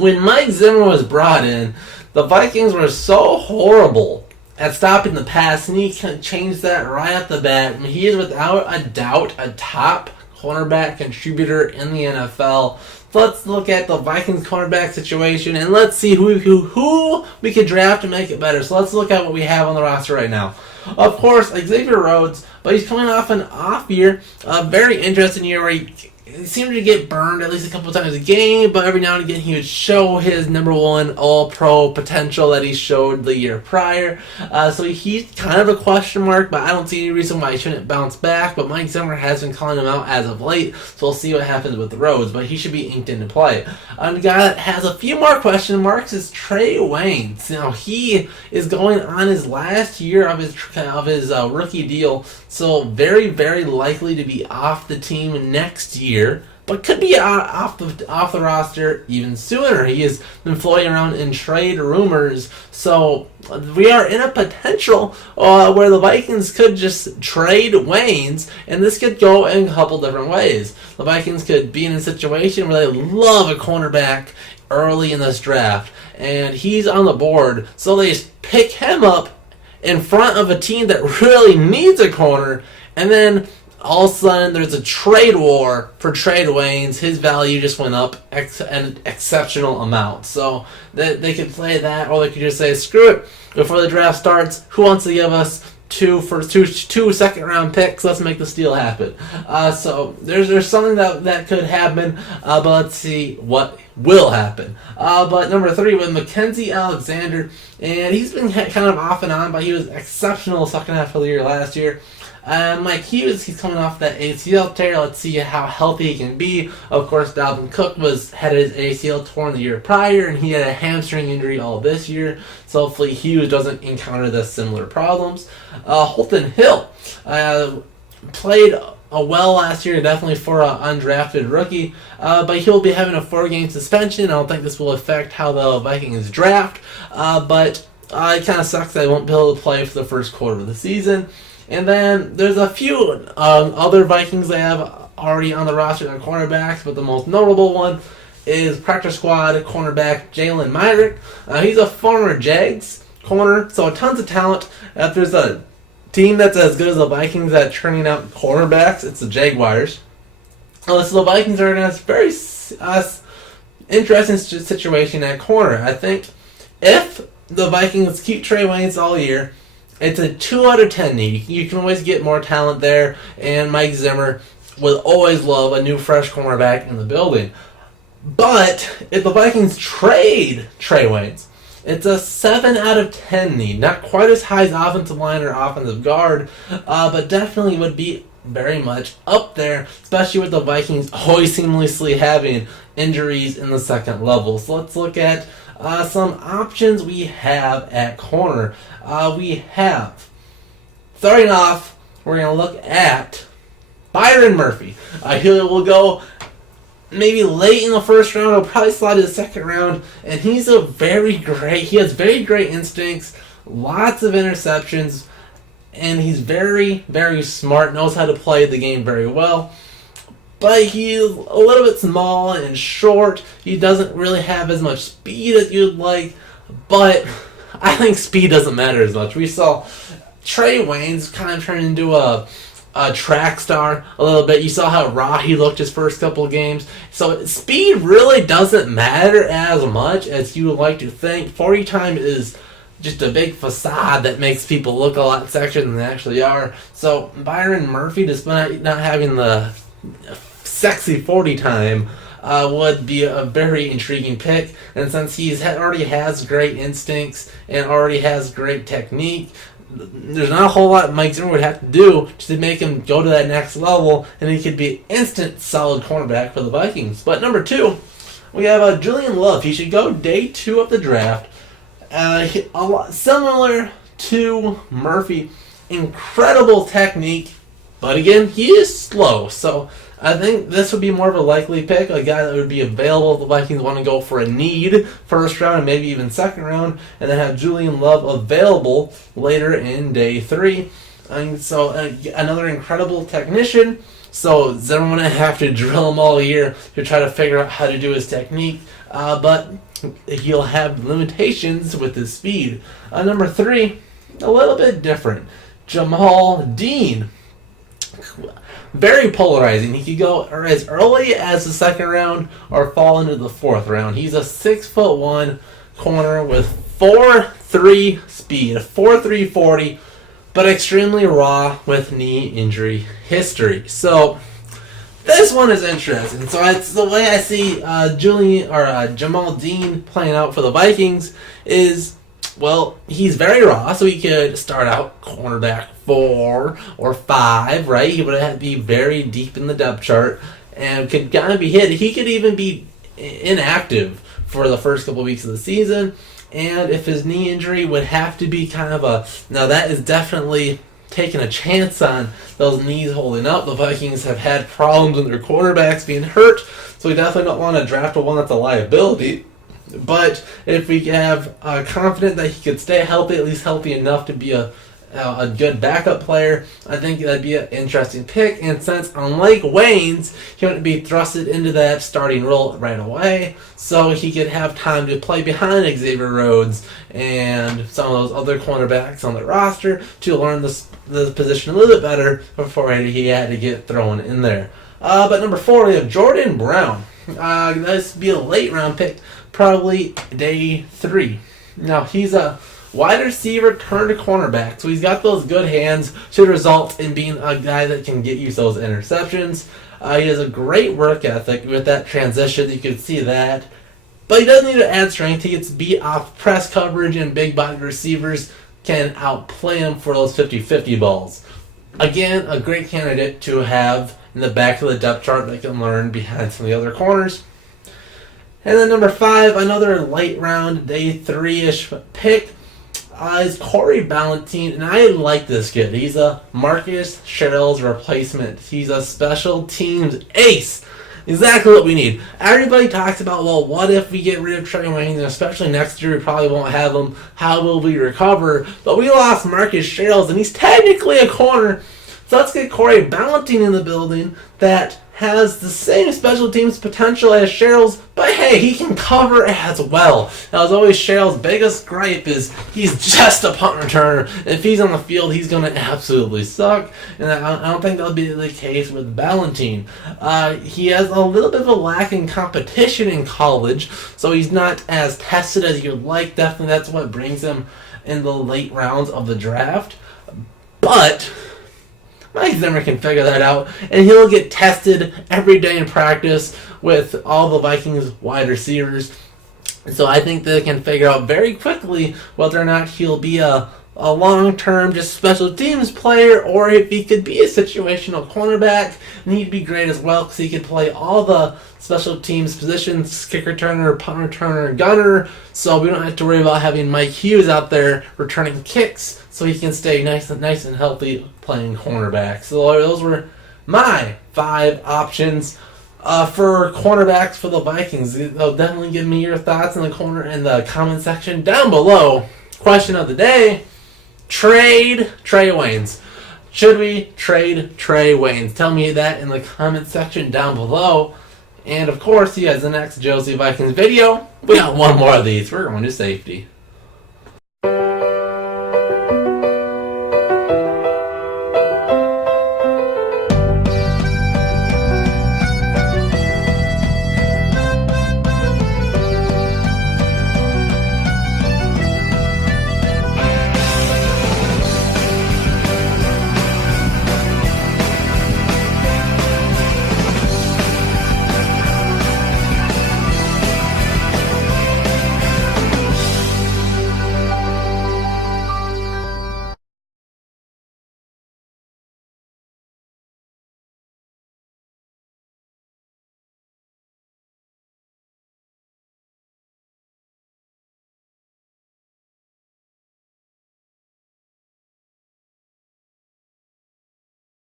when Mike Zimmer was brought in, the Vikings were so horrible at stopping the pass, and he changed that right off the bat. I mean, he is without a doubt a top cornerback contributor in the NFL. So let's look at the Vikings cornerback situation, and let's see who we could draft to make it better. So let's look at what we have on the roster right now. Of course, Xavier Rhodes, but he's coming off an off year, a very interesting year where he seemed to get burned at least a couple times a game, but every now and again he would show his number one all-pro potential that he showed the year prior. So he's kind of a question mark, but I don't see any reason why he shouldn't bounce back. But Mike Zimmer has been calling him out as of late, so we'll see what happens with the Rhodes, but he should be inked into play. The guy that has a few more question marks is Trae Waynes. Now, he is going on his last year of his rookie deal, so very, very likely to be off the team next year, but could be off the roster even sooner. He has been floating around in trade rumors, so we are in a potential where the Vikings could just trade Waynes, and this could go in a couple different ways. The Vikings could be in a situation where they love a cornerback early in this draft, and he's on the board, so they pick him up in front of a team that really needs a corner, and then all of a sudden there's a trade war for Trae Waynes. His value just went up an exceptional amount. So they could play that, or they could just say, screw it, before the draft starts, who wants to give us two second round picks? Let's make this deal happen. So there's something that could happen, but let's see what will happen. But number 3 with Mackenzie Alexander, and he's been kind of off and on, but he was exceptional second half of the year last year. Mike Hughes, he's coming off that ACL tear. Let's see how healthy he can be. Of course, Dalvin Cook had his ACL torn the year prior, and he had a hamstring injury all this year. So hopefully Hughes doesn't encounter the similar problems. Holton Hill played well last year, definitely for an undrafted rookie, but he'll be having a 4-game suspension. I don't think this will affect how the Vikings draft, but it kind of sucks that I won't be able to play for the first quarter of the season. And then there's a few other Vikings they have already on the roster that are cornerbacks, but the most notable one is practice squad cornerback Jalen Myrick. He's a former Jags corner, so tons of talent. If there's a team that's as good as the Vikings at churning out cornerbacks, it's the Jaguars. So the Vikings are in a very interesting situation at corner. I think if the Vikings keep Trae Waynes all year, it's a 2 out of 10 need. You can always get more talent there, and Mike Zimmer will always love a new fresh cornerback in the building. But if the Vikings trade Trae Waynes, it's a 7 out of 10 need. Not quite as high as offensive line or offensive guard, but definitely would be very much up there, especially with the Vikings always seamlessly having injuries in the second level. So let's look at some options we have at corner. We have, starting off, we're going to look at Byron Murphy. He will go maybe late in the first round. He'll probably slide to the second round, and he has very great instincts, lots of interceptions, and he's very, very smart, knows how to play the game very well. But he's a little bit small and short. He doesn't really have as much speed as you'd like, but I think speed doesn't matter as much. We saw Trae Waynes kind of turn into a track star a little bit. You saw how raw he looked his first couple of games. So speed really doesn't matter as much as you would like to think. 40 time is just a big facade that makes people look a lot sexier than they actually are. So Byron Murphy, despite not having the sexy 40 time, would be a very intriguing pick. And since he already has great instincts and already has great technique, there's not a whole lot Mike Zimmer would have to do to make him go to that next level, and he could be instant solid cornerback for the Vikings. But number 2, we have Julian Love. He should go day 2 of the draft. A lot similar to Murphy, incredible technique, but again, he is slow. So I think this would be more of a likely pick, a guy that would be available if the Vikings want to go for a need first round and maybe even second round, and then have Julian Love available later in day 3. And so another incredible technician. So they're going to have to drill him all year to try to figure out how to do his technique. But he'll have limitations with his speed. Number 3, a little bit different. Jamal Dean. Very polarizing. He could go as early as the 2nd round or fall into the 4th round. He's a 6'1" corner with 4.3 speed, 4.3 40, but extremely raw with knee injury history. So this one is interesting. So it's the way I see Jamal Dean playing out for the Vikings is, well, he's very raw, so he could start out cornerback 4 or 5, right? He would have to be very deep in the depth chart and could kind of be hit. He could even be inactive for the first couple weeks of the season. And if his knee injury would have to be kind of now that is definitely taking a chance on those knees holding up. The Vikings have had problems with their quarterbacks being hurt, so we definitely don't want to draft one that's a liability. But if we have confident that he could stay healthy, at least healthy enough to be a good backup player, I think that'd be an interesting pick. And since, unlike Waynes, he wouldn't be thrusted into that starting role right away, so he could have time to play behind Xavier Rhodes and some of those other cornerbacks on the roster to learn the position a little bit better before he had to get thrown in there. But number 4, we have Jordan Brown. This would be a late round pick, probably day 3. Now, he's a wide receiver turned cornerback, so he's got those good hands, should result in being a guy that can get you those interceptions. He has a great work ethic with that transition, you can see that. But he doesn't need to add strength. He gets beat off press coverage, and big body receivers can outplay him for those 50-50 balls. Again, a great candidate to have in the back of the depth chart that can learn behind some of the other corners. And then number 5, another late round, day 3-ish pick, is Corey Ballentine, and I like this kid. He's a Marcus Sherrill's replacement. He's a special teams ace. Exactly what we need. Everybody talks about, well, what if we get rid of Trae Waynes, and especially next year we probably won't have him. How will we recover? But we lost Marcus Sherrill's, and he's technically a corner. So let's get Corey Ballentine in the building that has the same special teams potential as Sherrill's, but hey, he can cover as well. That was always Sherrill's biggest gripe, is he's just a punt returner. If he's on the field, he's going to absolutely suck, and I don't think that'll be the case with Ballentine. He has a little bit of a lack in competition in college, so he's not as tested as you'd like. Definitely that's what brings him in the late rounds of the draft. But Mike Zimmer can figure that out, and he'll get tested every day in practice with all the Vikings wide receivers. So I think they can figure out very quickly whether or not he'll be a long-term just special teams player, or if he could be a situational cornerback. And he'd be great as well because he could play all the special teams positions, kick returner, punt returner, gunner, so we don't have to worry about having Mike Hughes out there returning kicks, so he can stay nice and healthy playing cornerback. So those were my 5 options for cornerbacks for the Vikings. Definitely give me your thoughts in the comment section down below. Question of the day: trade Trae Waynes. Should we trade Trae Waynes? Tell me that in the comment section down below. And of course, he has the next Josie Vikings video. We got one more of these. We're going to safety.